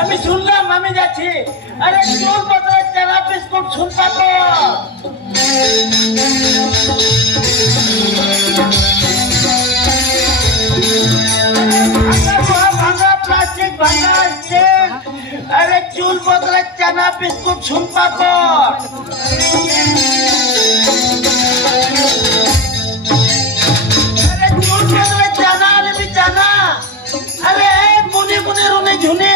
আমি শুনলাম আমি যাচ্ছি। আরে চুল বদলে চানা বিস্কুট শুনবা তো ভাঙা প্লাস্টিক ভাঙা স্টিল। আরে চুল বদলে চানা বিস্কুট শুনবা তো চুল বদলে চানা আনবি চানা। আরে মুনি মুনি রুনি ঝুনি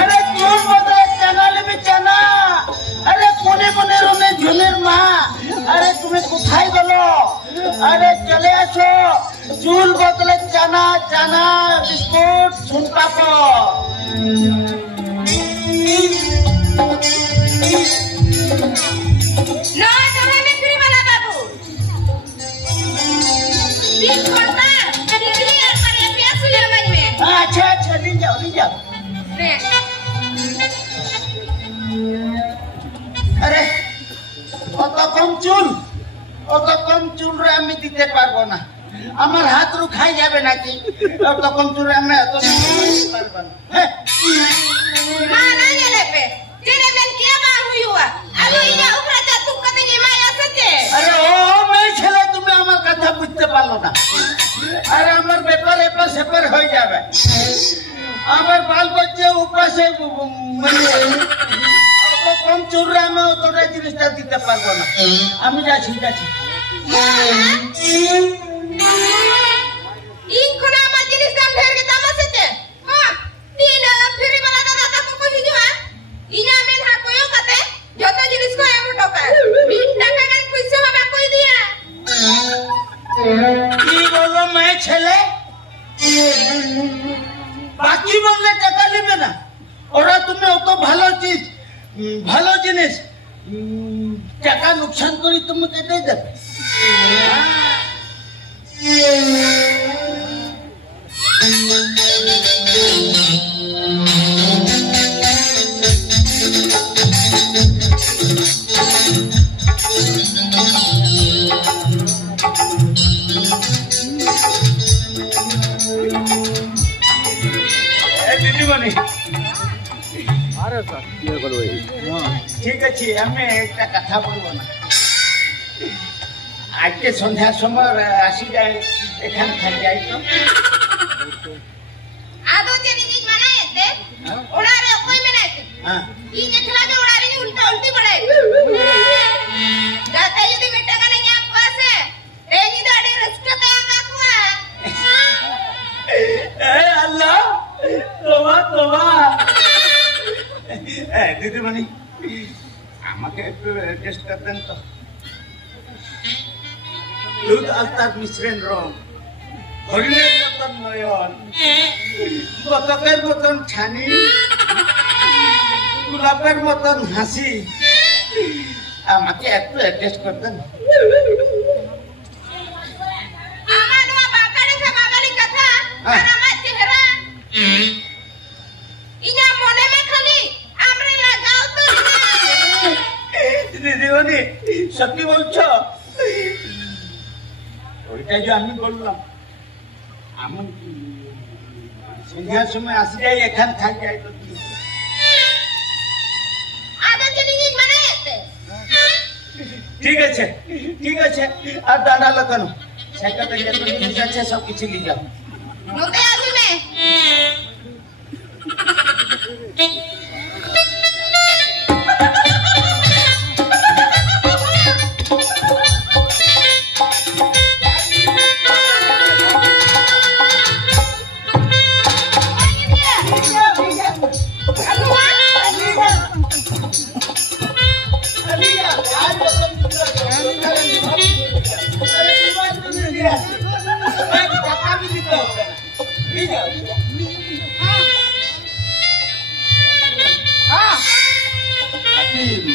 अरे चूल बदले चना लेबी चना। अरे पुने पुने रोने झुनेर मा। अरे तुम्हें कोথায় গেলো? अरे चले আসো चूल बदले चना चना बिस्कुट सुन पाको। ना तुम्हें मिस्त्री वाला बाबू बीच करता निकली यार पर ये प्यास ले मन में। अच्छा अच्छा ले जाओ अरे অত কম চুল রে আমি দিতে পারবো না। আমার হাত রু খাই যাবে নাকি? অত কম চুল রে আমি এত দিতে পারবো না। मां ना ले पे तेरे में क्या बात हुई हुआ? अभी ये ऊपर जा तुम कभी नहीं माया सके। अरे ओ मैं ছেলে তুমি আমার কথা বুঝতে পারলো না। আরে আমার ব্যাপার এপার সেপার হয়ে যাবে। আমার বাল বচ্চে উপাসে কম চুরে আমি অতটা জিনিসটা দিতে পারবো না। আমি যাচ্ছি इखना मा जिनिस दाम ढेर के दाम आसे हां तीन फेरी वाला दादा तक को हिजुआ इना मेन हा कोयो कते जतो जिनिस को एमो टका 20 টাকা গান পয়সা বাবা কই দিয়া। কি বললো मैं ছেলে? বাকি বললে টাকা নেবে না। ওরা তুমি অত ভালো জিনিস টাকা নুকসান করি তোমাকে দিয়ে দেবে। দিদিমণি আরে স্যার কি বলবো? ঠিক আছে আমি একটা কথা বলবো না। আজকে সন্ধ্যার সময় আসি যায় এখান থেকে যাই তো आदो तेरी चीज मनाए थे उड़ा रे कोई मनाए थे। हां ये निकला के उड़ा रही उल्टा उल्टी पड़े जाते यदि बेटा का नहीं आप पास है ए ये दाढ़ी रिस्क पे आंगा हुआ। ए अल्लाह तोबा ए দিদিমণি আমাকে একটু টেস্ট করতেন তো। দুধ আলতার মিশ্রণ রং, হরিণের মতন নয়ন, বতকের মতন ছানি, গোলাপের মতন হাসি। আমাকে একটু টেস্ট করতেন। इना मने में खाली हमरे लगाओ तो দিদিমণি সত্যি বলছো ওইটা যে আমি বললাম আমি সন্ধ্যার সময় আসি যাই এখানে থাকি যাই তো আগে চলি মানে ঠিক আছে আর দাঁড়ালো কেন সাইকেলটা যত জিনিস আছে সব কিছু নিয়ে যাও নতে আসি মে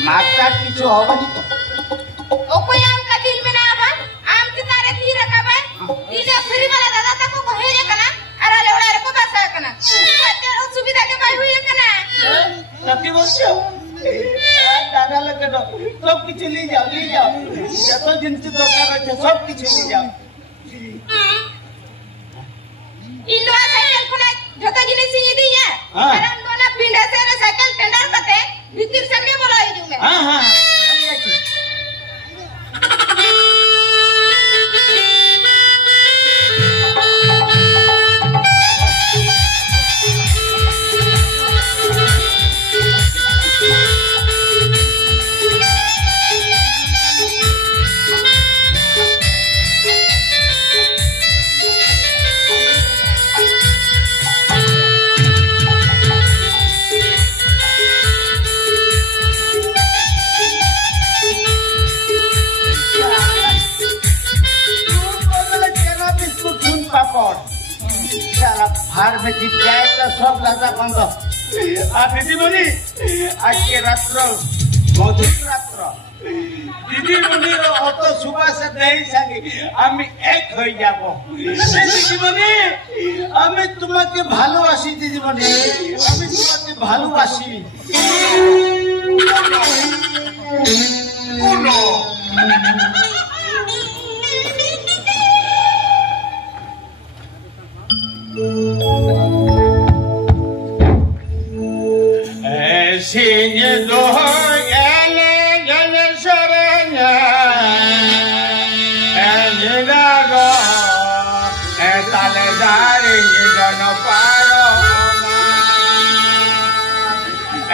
माता কিছু হবে না তো ओको आम का दिल में ना आवा आम के तारे थी रखाबे इने फ्री वाला दादा तक को हे कना अरे लेवड़ा रे को बसा कना तेरो सुविधा के भाई हुई कना সত্যি বলছো দাঁড়ালো কেন সব কিছু নিয়ে যাও যত জিনিস দরকার আছে সব কিছু নিয়ে যাও इनो साइकिल खुना जता जिनिस इ दिया अरे नोना पिंडा से रे साइकिल टेंडर कते भीतर संगे बोलाई जू मैं हां আমি আছি भार में जीत जाए तो सब लाजा बंद दीदीमणि आज के रात्र मधुर रात्र दीदीमणि अत सुबह से नहीं संगे আমি এক হয়ে যাব দীদিমণি আমি তোমাকে ভালোবাসি দীদিমণি আমি তোমাকে ভালোবাসি কোনো Sing do ene jane sarenya ene go etale dari jano paro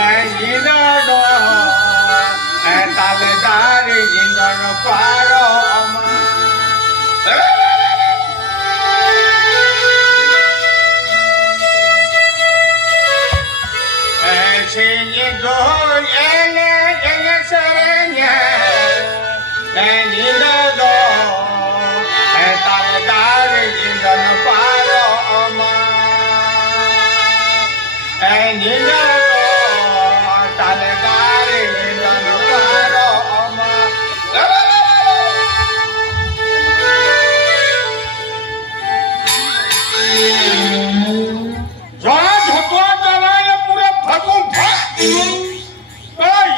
ene do etale dari jano paro Go ene serenya ene do etale dari jano paro ama ene do etale dari jano paro ama Jara dhokwa dalaye pura phagum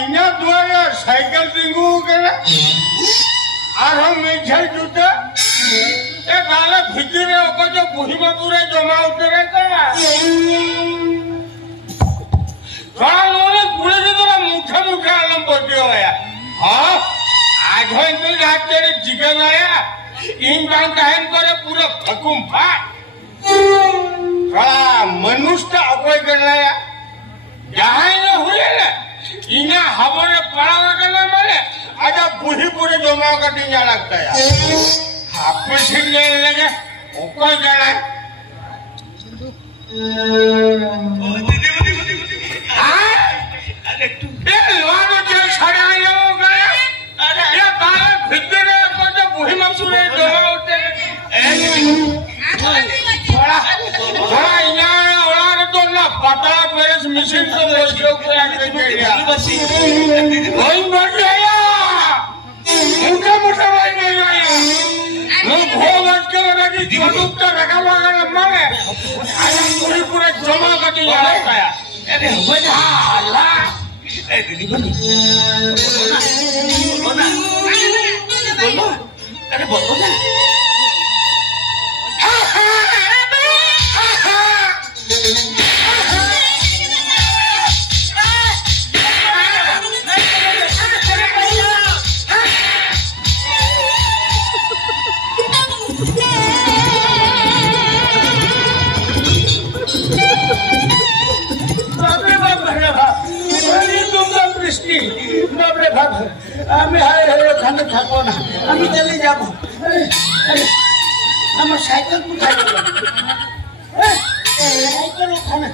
इना द्वारा cycle Ringu गला और हम मिठाई जूता ए गाला भितरे ओको जो बुहिमा पूरे जमा उतरे करा गालोने पूरे के तरह मुठा आलम पड़ती हो गया हाँ आज हो इतने रात तेरे जिगन आया इन बार कायम करे पूरा फकुम फाट मनुष्य अकोई कर लाया जहाँ इन्हें हुए ना इन्हें हमारे पढ़ावा करना मारे आजा बुढ़ी पूरे जमा कर दिया लगता है आपको सीख लेने लगे ऊपर जाना है लोगों जो छड़ा लोगों का ये बाहर भीतर है पर जो बुढ़ी मसूरे जमा होते हैं थोड़ा यहाँ तो ना पता पेरेस मिशन तो लोगों को आगे बढ़िया वही बढ़ गया उनका मुझे वही नहीं आया लोग भोग आज के बना যদি চলুকটা রাখা লাগালে মানে আরে পুরি পুরো জমা কাটি যাবে কায়া अरे हो जा अल्लाह ए दीदी बोलो ना बोलो अरे बोलो ना बापरे बाप আমি ওখানে থাকবো না আমি চলে যাবো আমার সাইকেল কোথায় গেল সাইকেল ওখানে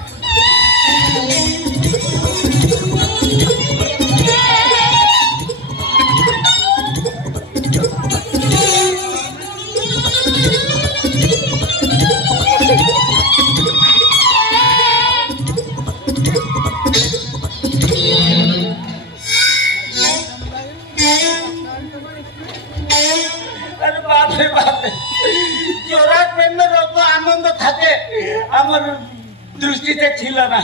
আমার দৃষ্টিতে ছিল না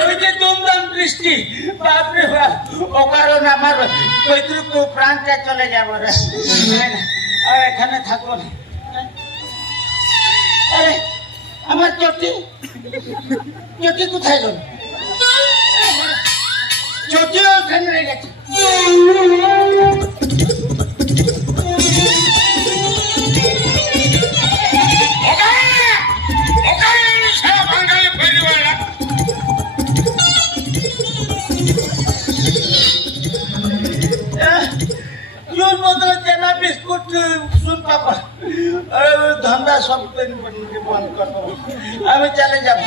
ওই যে দুমদাম বৃষ্টি বাপরে বাপ ও কারণ আমার কইটুকু প্রাণটা চলে যাবো রে আর এখানে থাকবো না আরে আমার চটি চটি কোথায় গেল চটিও ওখানে রয়ে গেছে धंधा सब बंद कर दो हमें चले जाओ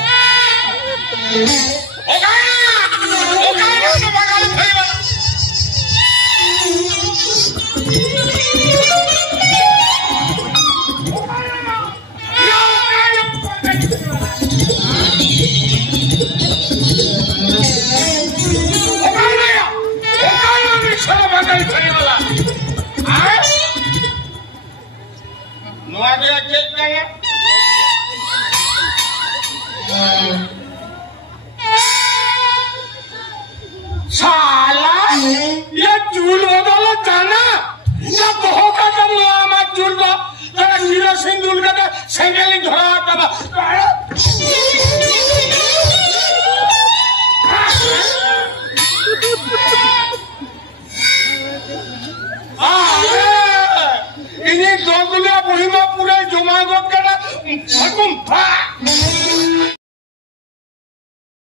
साला ये चूल बदलो जाना या बहुत का जब हमारा चूल बा तेरा हीरो सिंदूर का सेंगलिंग धरा तब इन्हीं दो गुलिया बुढ़ी में पूरे जुमा को क्या ना